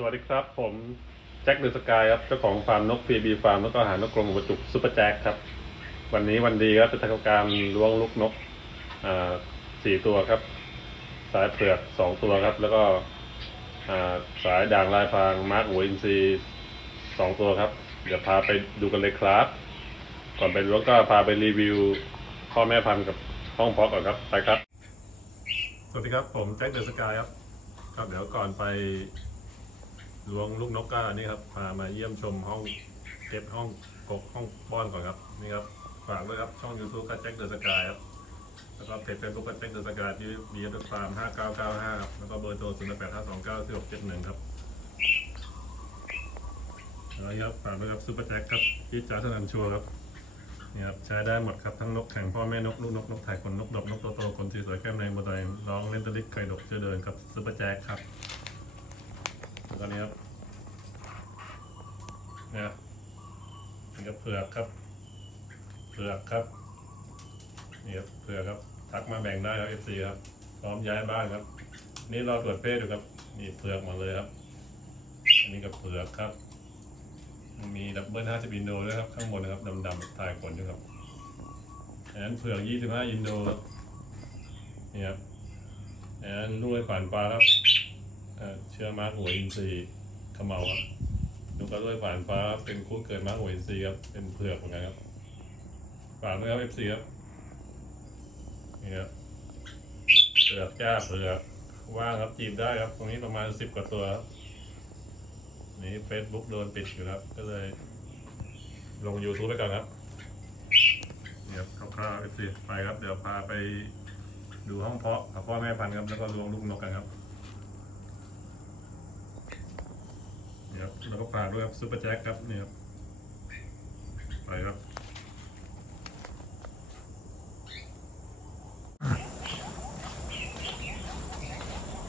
สวัสดีครับ ผมแจ็คเดอะสกายครับเจ้าของฟาร์มนกพีบีฟาร์มแล้วก็อาหารนกกรงหัวจุกซุปเปอร์แจ็คครับ วันนี้วันดีครับจะทำการล้วงลูกนกอ่าสี่ตัวครับ สายเผือกสองตัวครับ แล้วก็อ่าสายด่างลายพางมาร์กหัวอินซีสองตัวครับ เดี๋ยวพาไปดูกันเลยครับ ก่อนไปล้วงก็พาไปรีวิวพ่อแม่พันธุ์กับห้องเพาะก่อนครับไปครับ สวัสดีครับผมแจ็คเดอะสกายครับครับเดี๋ยวก่อนไป ล้วงลูกนกก็นี่ครับพามาเยี่ยมชมห้องเก็บห้องกกห้องป้อนก่อนครับนี่ครับฝากด้วยครับช่อง YouTube ก็แจ็คเดอะสกายครับแล้วก็เพจเฟซบุ๊กก็แจ็คเดอะสกายที่บีเอสฟาร์มห้าเก้าเก้าห้าครับแล้วก็เบอร์โทรศูนย์แปดห้าสองเก้าสี่หกเจ็ดหนึ่งครับแล้วครับฝากด้วยครับซูเปอร์แจ็คครับที่จ้าสนันชัวร์ครับนี่ครับใช้ได้หมดครับทั้งนกแข่งพ่อแม่นกลูกนกนกไทยขนนกดอกนกโตโตขนสีสวยแก้มแดงบัวแดงร้องเล่นตะลิกไข่ดกเชื่อเดินครับซูเปอร์แจ็คครับ แล้วก็นี้ครับเนี่ยนี่ก็เผือกครับ เผือกครับนี่ครับเผือกครับทักมาแบ่งได้ครับ FC ครับพร้อมย้ายบ้านครับ นี่เราตรวจเพศอยู่ครับนี่เผือกมดเลยครับ อันนี้ก็เผือกครับ มีดับเบิลห้าสิบอินโดด้วยครับข้างบนนะครับดำๆถ่ายขนด้วยครับอันนั้นเผือกยี่สิบห้าอินโดครับนี่ครับอันนั้นลูกไอ้ขวานปลาครับ เชื่อมาร์กหัวอินทรีย์ขมเมาครับดูกระด้วยผ่านฟ้าเป็นคู่เกิดมาร์กหัวอินทรีย์ครับเป็นเผือกเหมือนกันครับฝากด้วยครับเอฟซีครับนี่ครับเผือกจ้าเผือกว่างครับจีบได้ครับ ตรงนี้ประมาณสิบกว่าตัวครับนี่เฟซบุ๊กโดนปิดอยู่ครับก็เลยลง YouTube ไปก่อนครับนี่ครับคร่าวๆเอฟซีไปครับ เดี๋ยวพาไปดูห้องเพาะกับพ่อแม่พันธุ์ครับ แล้วก็รวงลูกนกกันครับ นี่ครับแล้วก็ฝากด้วยครับซูเปอร์แจ็คครับนี่ครับไปครับ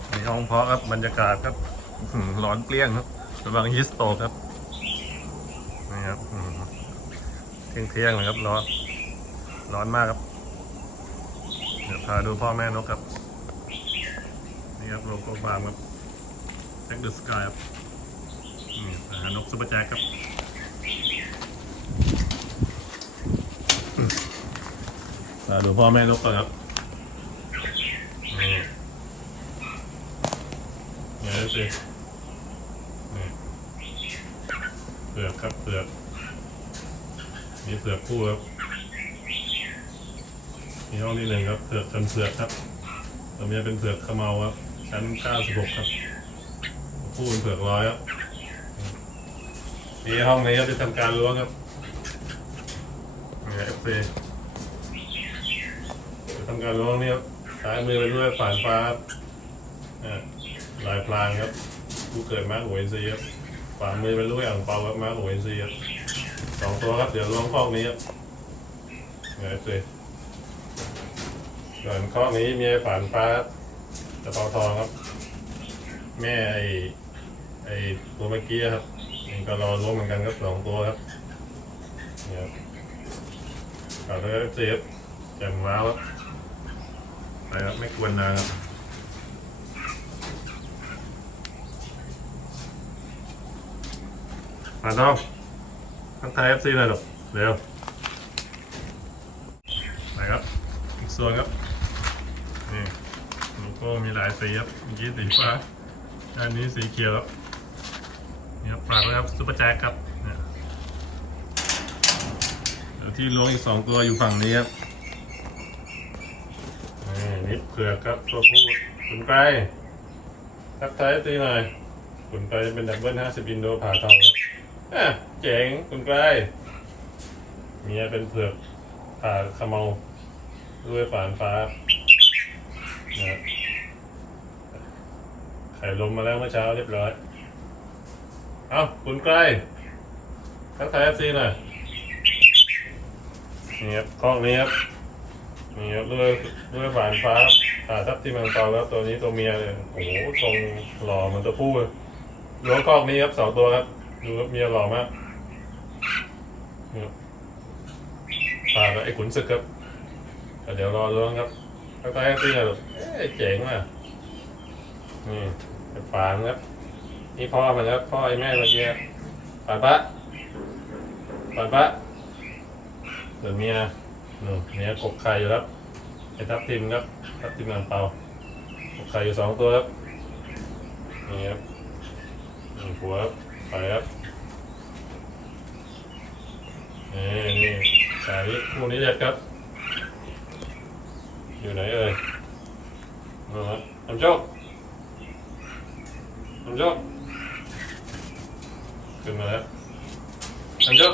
ในห้องเพาะครับบรรยากาศครับร้อนเปรี้ยงครับระวังฮิสโตกครับนี่ครับเที่ยงเที่ยงเลยครับร้อนร้อนมากครับเดี๋ยวพาดูพ่อแม่นกครับนี่ครับโลโก้ฟาร์มครับแจ็คเดอะสกายครับ นี่อาหานกซุปเปอร์แจ็คครับมาดูพ่อแม่นกก่อนครับนี่นี่ดูสินี่เปลือกครับเปลือกมีเปลือกคู่ครับมีห้องที่หนึ่งครับเปลือกชนเปลือกครับตัวเมียเป็นเปลือกขมเมาครับชั้น96ครับคู่เป็นเปลือกร้อยครับ นี่ห้องนี้ก็จะทำการล้วงครับนี่เอฟซีจะทำการล้วงนี่ครับซ้ายมือไปด้วยฝานฟ้าอ่าลายพลางครับผู้เกิดมาหัวอินทรีย์ครับขวามือเป็นลูกอ่างเปาครับมาหัวอินทรีย์ครับสองตัวครับเดี๋ยวล้วงข้องนี้ครับนี่เอฟซีส่วนข้อนี้มีฝานฟ้าตะเปาทองครับ แม่ไอไอตัวเมื่อกี้ครับ ก็รอล้วงเหมือนกันครับสองตัวครับเนี่ยครับฝากด้วยบเซฟแจ่มว้าวครับไปครับไม่ควรนานครับมาต้องทักทายเอฟซีหน่อยหรอกเร็วไปครับ อีกส่วนครับ นี่โลโก้มีหลายสีครับเมื่อกี้สีฟ้าอันนี้สีเขียวครับ ฝากไว้ครับซุปเปอร์แจ็คครับเนี่ยเดี๋ยวที่ล้วงอีกสองตัวอยู่ฝั่งนี้ครับนี่นี่เผือกครับตัวผู้คุณไปทักทายตีหน่อยคุณไปเป็นดับเบิลห้าสิบอินโดผ่าเทาครับอะเจ๋งคุณไปเมียเป็นเผือกผ่าขมเมาด้วยฝานฟ้าเนี่ยไข่ลมมาแล้วเมื่อเช้าเรียบร้อย เอาคุณใกล้ทักทายเอฟซีหน่อยนี่ครับกล้องนี้ครับนี่ครับด้วยด้วยฝานฟ้าผ่าทับที่มังเตาครับตัวนี้ตัวเมียเลยโอ้โหทรงหล่อเหมันตัวผู้เลยล้วงกล้องนี้ครับสองตัวครับดูครับเมียหล่อมากนี่ครับผ่าไอ้ขุนศึกครับเดี๋ยวรอล้วงครับทักทายเอฟซีหน่อยเอ้ยเจ๋งว่ะนี่เป็นฝานครับ นี่พ่อมันครับพ่อไอ้แม่เมื่อกี้ปล่อยปะปล่อยปะเดี๋ยวเมียหนูเมียกบไข่อยู่ครับไอ้ทับทิมครับทับทิมนางเปากบไข่อยู่สองตัวครับนี่ครับหนึ่งหัวไปครับนี่นี่สายคู่นี้เด็ดครับ อยู่ไหนเอ่ยมาครับน้ำโชคน้ำโชค ขึ้นมาแล้วน้ำโชค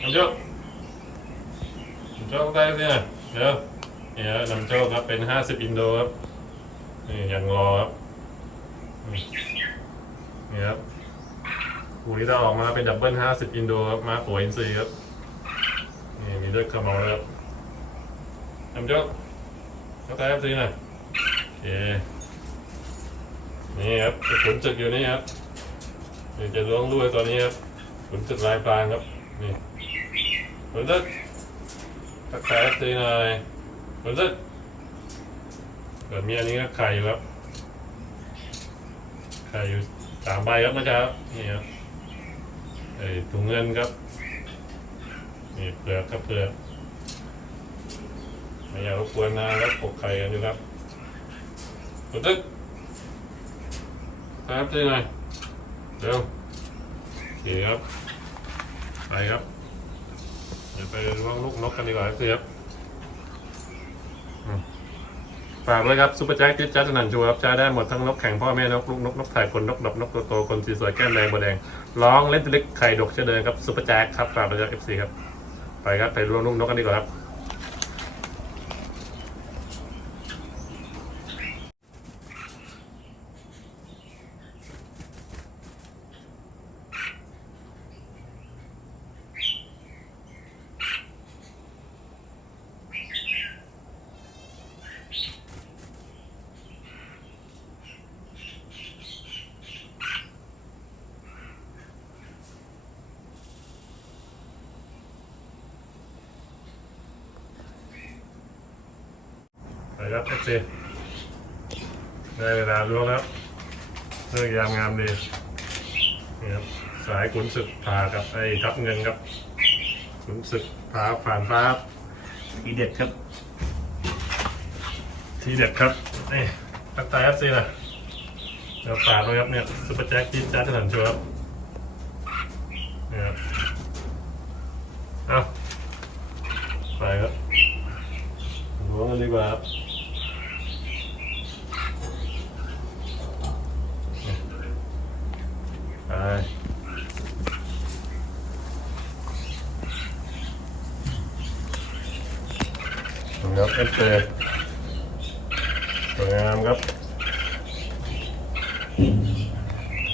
น้ำโชคน้ำโชคได้สิเนี่ยเดี๋ยวเนี่ยน้ำโชคครับเป็นห้าสิบอินโดครับนี่ยังรอครับนี่ครับคู่นี้ถ้าออกมาเป็นดับเบิลห้าสิบอินโดครับมาป่วยอินซีครับนี่มีเลือดขมเอาแล้วครับทำโจ๊กเข้าใจครับซีหน่อยโอเคนี่ครับขุนศึกอยู่นี่ครับี่จะล้วงด้วยตัวนี้ครับขุนศึกลายพรางครับนี่ขุนศึกทักทายครับซีหน่อยขุนศึกเกิดมีอันนี้ก็ไข่อยู่ครับไข่อยู่สามใบครับเมื่อเช้านี่ครับไอ้ถุงเงินครับนี่เปลือกครับเปลือกไม่อยากรบกวนนานแล้วปกไข่กันอยู่ครับคุณตึ๊กครับที่ไหน เร็วโอเคครับ ไปครับ เดี๋ยวไปล้วงลูกนกกันดีกว่าครับฝากด้วยครับซุปเปอร์แจ็คที่จัดสนันชูครับใช้ได้หมดทั้งนกแข่งพ่อแม่นกลูกนกนกไข่คนนกดอกนกตัวโตคนสีสวยแก้มแดงบัวแดงร้องเล่นตัวเล็กไข่ดกเชเดิมครับซุปเปอร์แจ็คครับฝากด้วยครับเอฟซีครับไปครับไปล้วงลูกนกกันดีกว่าครับ ครับเอฟซีได้เวลาล้วงแล้วเรื่องยามงามดีนี่ครับสายขุนศึกพากับไอ้ทับเงินครับขุนศึกพาผ่านฟ้าทีเด็ดครับ ทีเด็ดครับนี่ตักตายเอฟซีนะเดี๋ยวฝากด้วยครับเนี่ยซุปเปอร์แจ็คที่จ้าถนันชัวร์ครับนี่ครับเอาไปครับล้วงกันดีกว่าครับ ไปครับเอฟเสวยงามครับ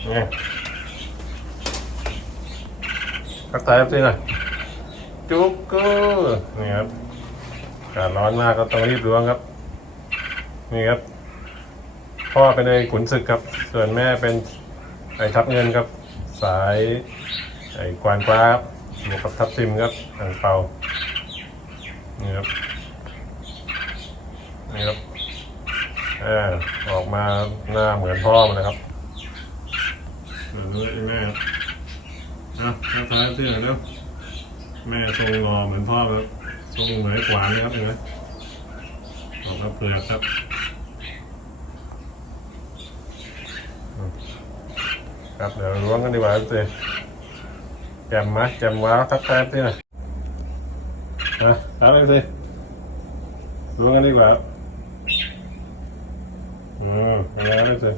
นี่ทักทายเอฟซีหน่อยจุ๊กเกอร์นี่ครับอากาศร้อนมากก็ต้องรีบล้วงครับ นี่ครับ พ่อเป็นไอ้ขุนศึกครับ ส่วนแม่เป็นไอ้ทับเงินครับ สายไอ้กวานกว้าครับบวกกับทับทิมครับอ่างเปานี่ครับนี่ครับอ่าออกมาหน้าเหมือนพ่อมันนะครับเหมือนแม่ครับ อะหน้าท้ายที่ไหนเร็วแม่ทรงงอเหมือนพ่อครับทรงเหมือนกวานนะครับเห็นไหมออกมาเปลือกครับครับเดี๋ยวล้วงกันดีกว่าครับเจแกมมาแกมว้าวทักทายพี่หน่อยนะรับเลยสิล้วงกันดีกว่าครับอืมเป็นไงครับสิ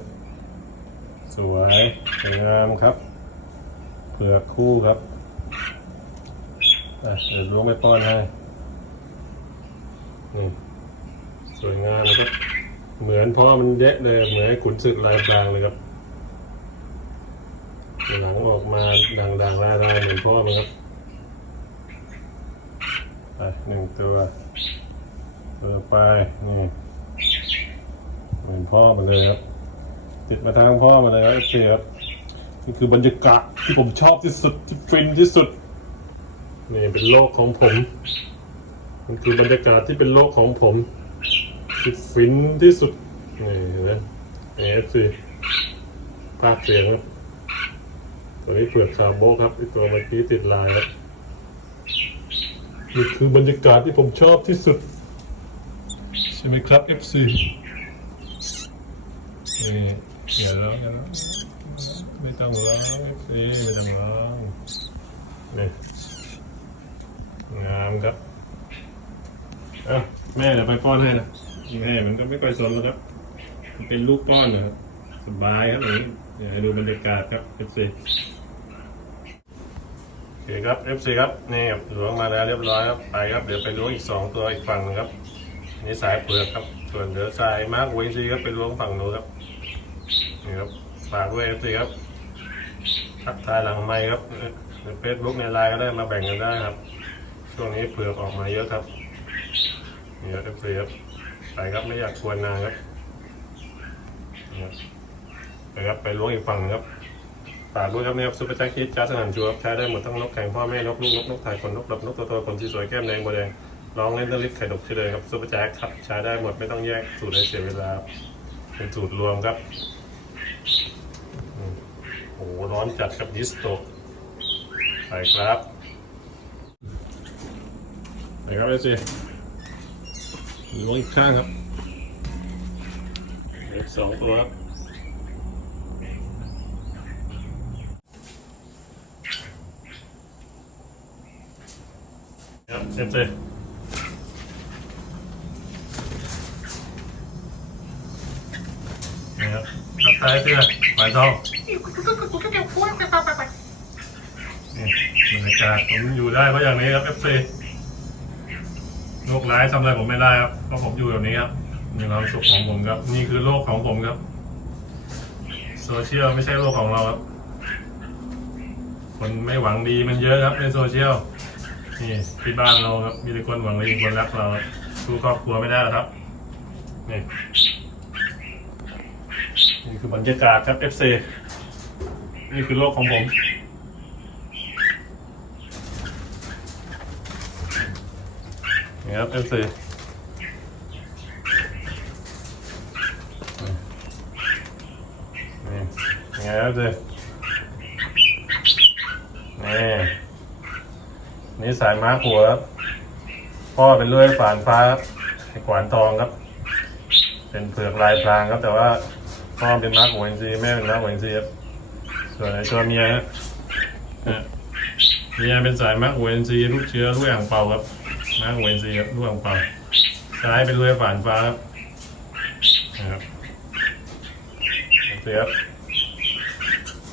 สวยสวยงามครับ เผือกคู่ครับเดี๋ยวล้วงไปป้อนให้นี่สวยงามนะครับเหมือนพ่อมันเยะเลยเหมือนขุนศึกลายพรางเลยครับหลังออกมาดังๆลายๆเหมือนพ่อมันครับไปหนึ่งตัวตัวไปนี่เหมือนพ่อมันเลยครับ ติดมาทางพ่อมันเลยครับเสียครับนี่คือบรรยากาศ ที่ผมชอบที่สุดที่ฟินที่สุดนี่เป็นโลกของผม มันคือบรรยากาศที่เป็นโลกของผมที่ฟินที่สุดนี่เห็นไหมเอฟซีภาคเสียงครับตัวนี้เปลือกซาโบครับไอตัวเมื่อกี้ติดลายครับนี่คือบรรยากาศที่ผมชอบที่สุด ใช่ไหมครับ FC นี่เดี๋ยวแล้วกันนะ ไม่ต้องร้อง FC ไม่ต้องร้องนี่งามครับเอ้าแม่เดี๋ยวไปป้อนให้นะแม่มันก็ไม่ค่อยสนหรอกครับมันเป็นลูกป้อนนะครับสบายครับอย่างนี้เดี๋ยวให้ดูบรรยากาศครับ FC โอเคครับ FC ครับนี่ครับล้วงมาแล้วเรียบร้อยครับไปครับเดี๋ยวไปล้วงอีกสองตัวอีกฝั่งหนึงครับนี่สายเปลือกครับ ส่วนเดี๋ยวสายมาร์กเวนซีครับไปล้วงฝั่งนู้นครับนี่ครับฝากด้วย FC ครับ ทักทายหลังไมค์ครับในเฟซบุ๊กในไลน์ก็ได้มาแบ่งกันได้ครับ ช่วงนี้เปลือกออกมาเยอะครับนี่ครับ FC ครับไปครับไม่อยากควรนานครับนี่ครับไปครับไปล้วงอีกฝั่งครับฝากด้วยครับเนี่ยครับซุปเปอร์แจ็คคิดจ้าสนั่นชัวร์ใช้ได้หมดทั้งนกแข่งพ่อแม่นกลูกนกนกไทยคนนกดอกนกตัวโตคนที่สวยแก้มแดงบัวแดงร้องเล่นเรื่องลิฟไข่ดกชื่อเลยครับซุปเปอร์แจ็คครับใช้ได้หมดไม่ต้องแยกสูตรให้เสียเวลาเป็นสูตรรวมครับ โอ้ร้อนจัดครับดิสโตไปครับไปครับเอซีล้วงอีกข้างครับเหลือสองตัวครับครับเต็มเลยนี่ครับตัดท้ายเสื้อหมายทอง บรรยากาศผมอยู่ได้เพราะอย่างนี้ครับ FC โลกร้ายทำอะไรผมไม่ได้ครับเพราะผมอยู่แบบนี้ครับมีความสุขของผมครับ นี่คือโลกของผมครับโซเชียลไม่ใช่โลกของเราครับ คนไม่หวังดีมันเยอะครับในโซเชียลนี่ที่บ้านเราครับมีแต่คนหวังดีคนรักเราสู้ครอบครัวไม่ได้หรอกครับนี่นี่คือบรรยากาศครับ FC นี่คือโลกของผม นี่ครับ FC นี่นี่ไงครับ FC นี่ นี่สายม้าหัวครับพ่อเป็นเลื่อยฝานฟ้าขวานทองครับ เป็นเผือกลายพรางครับ แต่ว่าพ่อเป็นม้าหัวอินทรีแม่เป็นม้าหัวอินทรีครับ ส่วนไอ้ตัวเมียฮะเนี่ยเมียเป็นสายม้าหัวอินทรีลูกเชื้อลูกอ่างเปาครับม้าหัวอินทรีครับลูกอ่างเปาซ้ายเป็นเลื่อฝานฟ้าครับนะครับเคครับ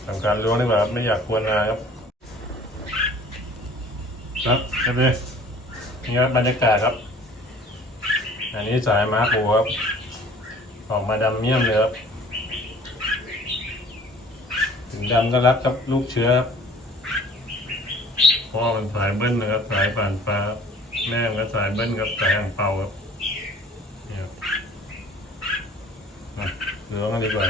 ทำการล้วงดีกว่าครับไม่อยากควรนาครับครับครับนี่นี่ครับบรรยากาศครับ อันนี้สายม้าปูครับออกมาดำเมี่ยมเลยครับ ถึงดำก็รักครับลูกเชื้อครับพ่อมันสายเบิ้ลนะครับ สายผ่านฟ้า แม่ก็สายเบิ้ลครับสายอ่างเปาครับเนี่ครับมาเดี๋ยวกันดีกว่า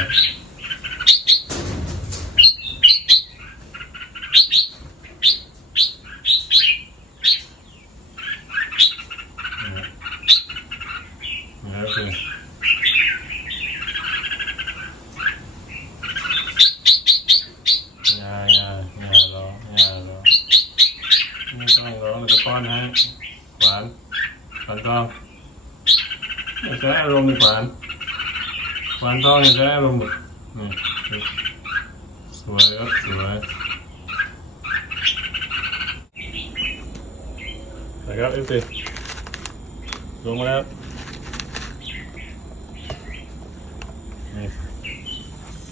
นี่ครับคืออย่าอย่าอย่าร้องอย่าร้องไม่ต้องร้องเราจะป้อนให้หวานหวานทองอย่าใช้อารมณ์ดิหวานหวานท องอย่าใช้ารมณ์ดินี่สวยครับสวยนะครับเอฟซีลงมาแล้วนี่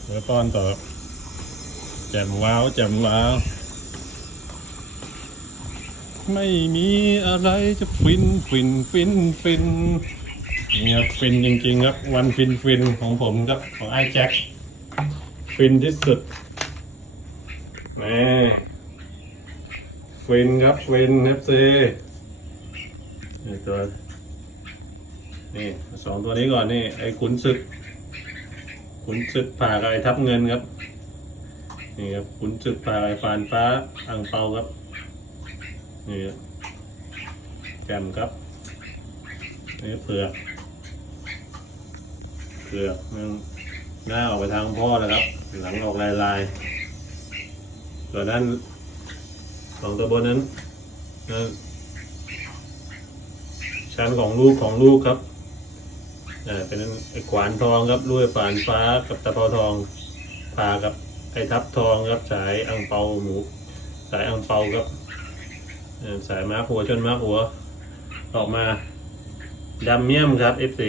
เดี๋ยวต้อนต่อแจ่มว้าวแจ่มว้าวไม่มีอะไรจะฟินฟินฟินฟิน นี่ครับฟินจริงๆครับ วันฟินฟินของผมครับของไอ้แจ็คฟินที่สุดนี่ฟินครับฟินเอฟซีนี่ตัวนี่สองตัวนี้ก่อนนี่ไอ้ขุนศึก ขุนศึกผ่าลายทับเงินครับ นี่ครับขุนศึกผ่าลายฟานฟ้าอ่างเปาครับ นี่ครับแกมครับนี่เผือก เผือกมันหน้าออกไปทางพ่อแล้วครับ หลังออกลายลายๆส่วนด้านสองตัวบนนั้นชั้นของลูกของลูกครับเป็นไอ้ขวานทองครับลูกไอ้ฝานฟ้ากับตะเภาทองพากับไอ้ทับทองครับสายอังเปาหมู สายอังเปาครับสายม้าหัวชนม้าหัวออกมาดำเมี่ยมครับ F4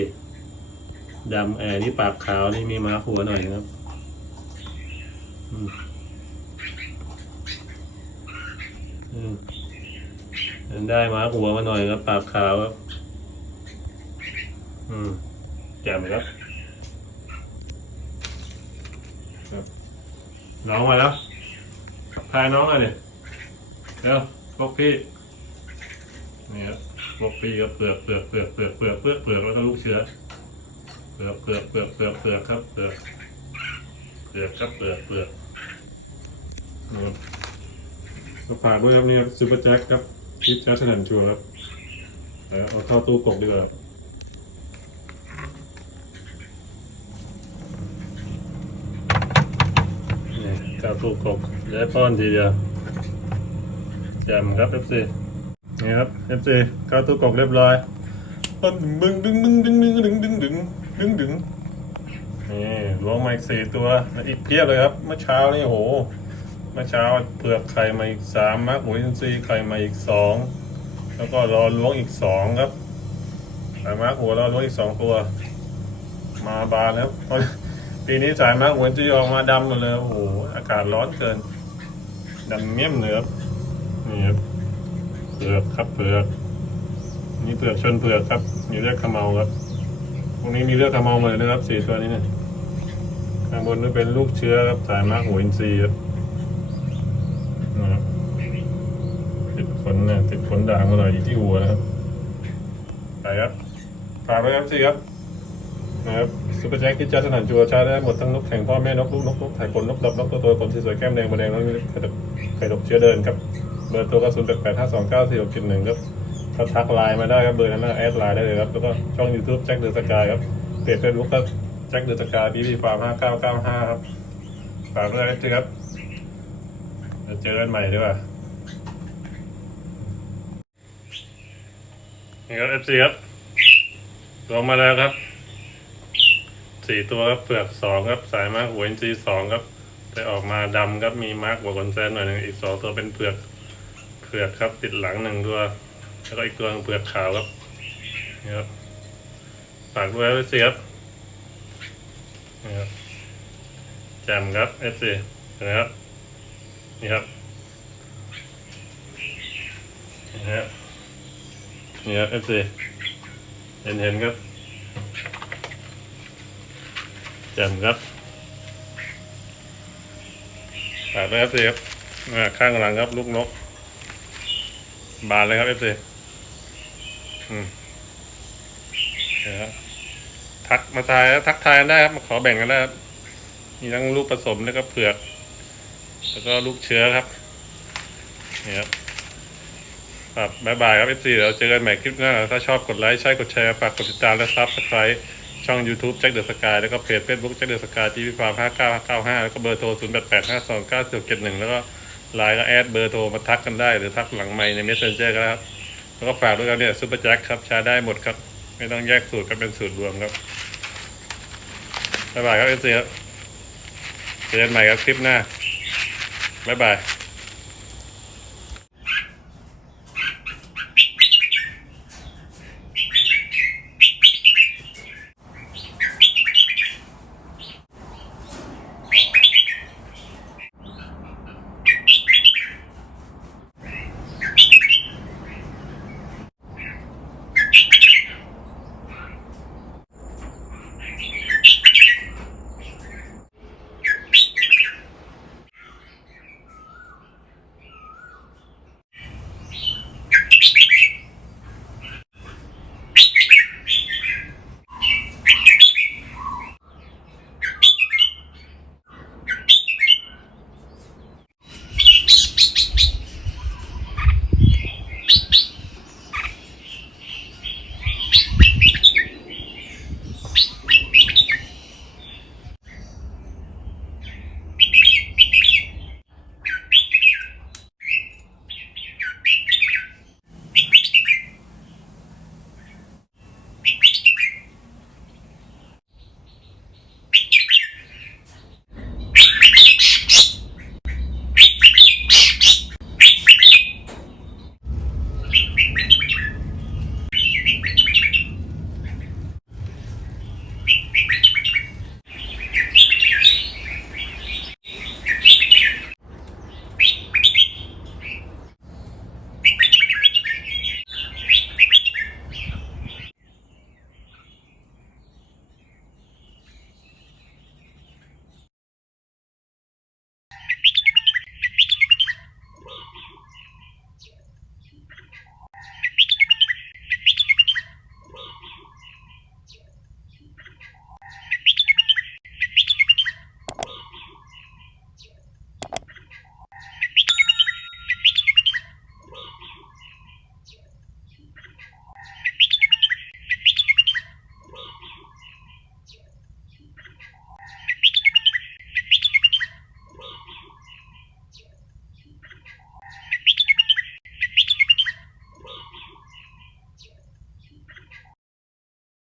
ดำแอร์นี่ปากขาวนี่มีม้าหัวหน่อยนะครับอืมอืมได้ม้าหัวมาหน่อยครับปากขาวครับ อืมแจ่มครับน้องมาแล้ว พายน้องอะเนี่ยเดี๋ยวพวกพี่นี่ครับพวกพี่ก็เปลือกเปลือกเปลือกเปลือกเปลือกเปลือกเปลือกแล้วก็ลูกเชื้อ เปลือกเปลือกเปลือกเปลือกเปลือกครับเปลือกเปลือกครับเปลือกเปลือกนะครับก็ฝากด้วยครับนี่ครับซูเปอร์แจ็คครับคิดแจ็คสนันชัวร์ครับแล้วเอาเข้าตู้กบดีกว่าครับนี่เข้าตู้กบได้ป้อนทีเดียวแจมครับ FC นี่ครับ FC เข้าตู้กบเรียบร้อยต้นดึงดึงดึงดึงดึงดึงดึง ดึงดึงนี่ล้วงมาอีกสี่ตัวอีกเพียบเลยครับ เมื่อเช้านี่โอ้โห เมื่อเช้าเปลือกไข่มาอีกสามมักหมูอินทรีย์ไข่มาอีกสองแล้วก็รอล้วงอีกสองครับสายมักหัวรอล้วงอีกสองตัว มาบานแล้วเพราะปีนี้สายมักหมูอินทรีย์ออกมาดำหมดเลยโอ้โหอากาศร้อนเกินดำเมี่ยมเลยครับนี่ครับเปลือกครับเปลือกนี่เปลือกชนเปลือกครับมีเลือดขมเมาครับ พวกนี้มีเลือดขมเมาหมดเลยนะครับสี่ตัวนี้เนี่ยข้างบนนี่เป็นลูกเชื้อครับสายมากหัวอินทรีย์ครับนะครับติดขนเนี่ยติดขนด่างมาหน่อยอยู่ที่หัวนะครับไปครับฝากไว้ครับสิครับนะครับซูเปอร์แจ็คที่จ้าสนานจัวชาได้หมดทั้งนกแข่งพ่อแม่นกลูกนกนกไข่ขนนกดับนกตัวโตขนที่สวยแก้มแดงบะแดงแล้วมีไข่ดกไข่ดกเชื้อเดินครับเบอร์ตัวกระสุนแปดแปดห้าสองเก้าสี่หกเจ็ดหนึ่งครับ ก็ทักไลน์มาได้ครับเบอร์นั้นนะแอดไลน์ได้เลยครับแล้วก็ช่อง YouTube แจ็คเดอะสกายครับเพจเฟซบุ๊กก็แจ็คเดอะสกายบีบีฟาร์มห้าเก้าเก้าห้าครับฝากด้วยนะครับเดี๋ยวเจอกันใหม่ดีกว่านี่ครับ FC ครับลงมาแล้วครับสี่ตัวครับเปลือกสองครับสายมาร์กหัวอินซีสองครับแต่ออกมาดำครับมีมาร์กหัวคอนแซนหน่อยหนึ่งอีกสองตัวเป็นเปลือกเปลือกครับติดหลังหนึ่งตัว แล้วก็อีกตัวนึงเปลือกขาวครับนี่ครับฝากด้วยเอฟซีครับนี่ครับแจมครับเอฟซีนะครับนี่ครับนี่ครับนี่ครับเอฟซีเห็นเห็นครับแจมครับฝากด้วยเอฟซีครับข้างหลังครับลูกนกบานเลยครับเอฟซี อืมเดี๋ยวทักมาทายทักทายกันได้ครับมาขอแบ่งกันได้ครับมีทั้งลูกผสมแล้วก็เผือก แล้วก็ลูกเชื้อครับนี่ครับครับบ๊ายบายครับเอฟซีเดี๋ยวเจอกันใหม่คลิปหน้า ถ้าชอบกดไลค์ ใช่กดแชร์ ฝากกดติดตามและซับสไครต์ช่อง YouTube แจ็คเดอะสกายแล้วก็เพจ Facebook แจ็คเดอะสกายทีวีฟาร์มห้าเก้าเก้าห้าแล้วก็เบอร์โทรศูนย์แปดแปดห้าสองเก้าสิบเจ็ดหนึ่งแล้วก็ไลน์ก็แอดเบอร์โทรมาทักกันได้ หรือทักหลังไมค์ใน Messenger ก็ได้ครับ แล้วก็ฝากด้วยครับเนี่ยซูเปอร์แจ็คครับชาได้หมดครับ ไม่ต้องแยกสูตรก็เป็นสูตรรวมครับบ๊ายบายครับเอฟซีครับเจอกันใหม่ครับคลิปหน้าบ๊ายบาย